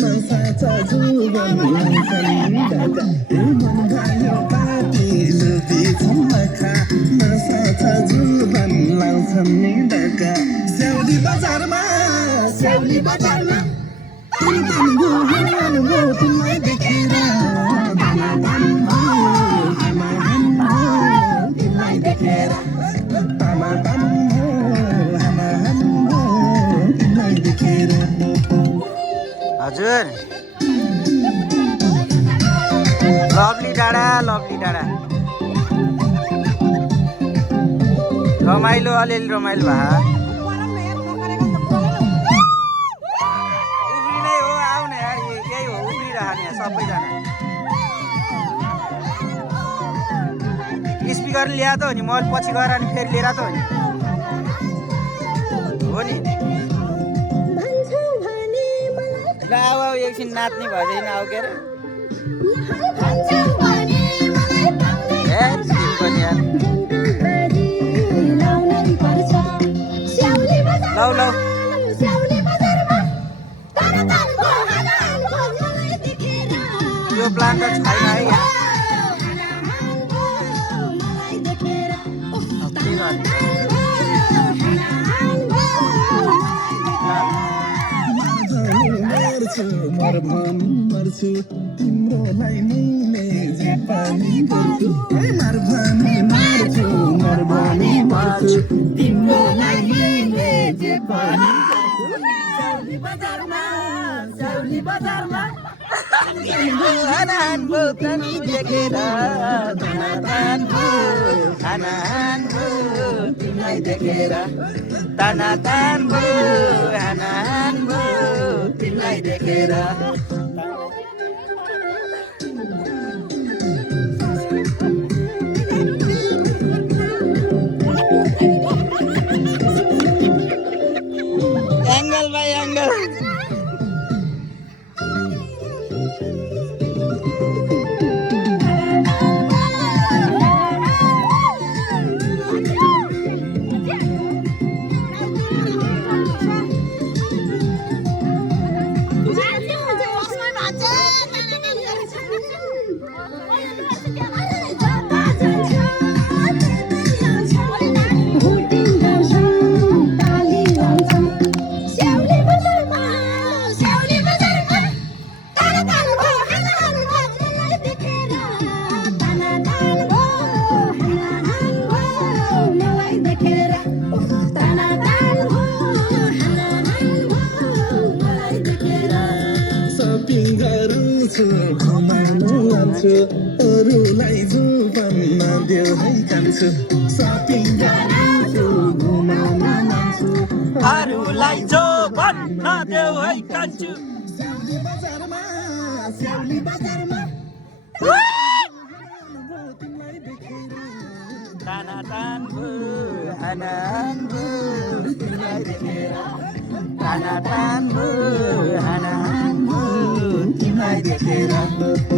नसाचा जुवन लाउँछन् दादा मन भयो पापी लुबी झम्मखा नसाचा जुवन लाउँछन् नि दादा स्याउली बजारमा तिमीलाई देखेर तिमीलाई देखेर तिमीलाई देखेर हजुर लभली डाँडा रमाइलो अलिअलि रमाइलो भए उफ्रिनै हो आउने यार यही हो उफ्रिरहने सबैजना स्पिकर ल्याए त हो नि म पछि गएर अनि फेरि लिएर त हो नि ल अब एकछिन नाच्ने भइदिएन अब के अरे लौ यो प्लान त छैन है यहाँ मर्छु तिम्रोलाई मैले जे पनि गर्छु मर्छु तिम्रोलाई मैले जे पनि स्याउली बजारमा खानान बोतन देखेर खानान तिमीलाई देखेर तानातान भो खानान भो तिमीलाई देखेर एंगल बाय एंगल अरूलाई जुबन्न देऊ है कान्छु सपिङ गर्छु घुमाउन लान्छु अरूलाई जो भन्न देऊ है कान्छु स्याउली बजारमा तिमीलाई देखेर तानातान भो खानान भो तिमीलाई देखेर तानातान भो खानान भो तिमीलाई देखेर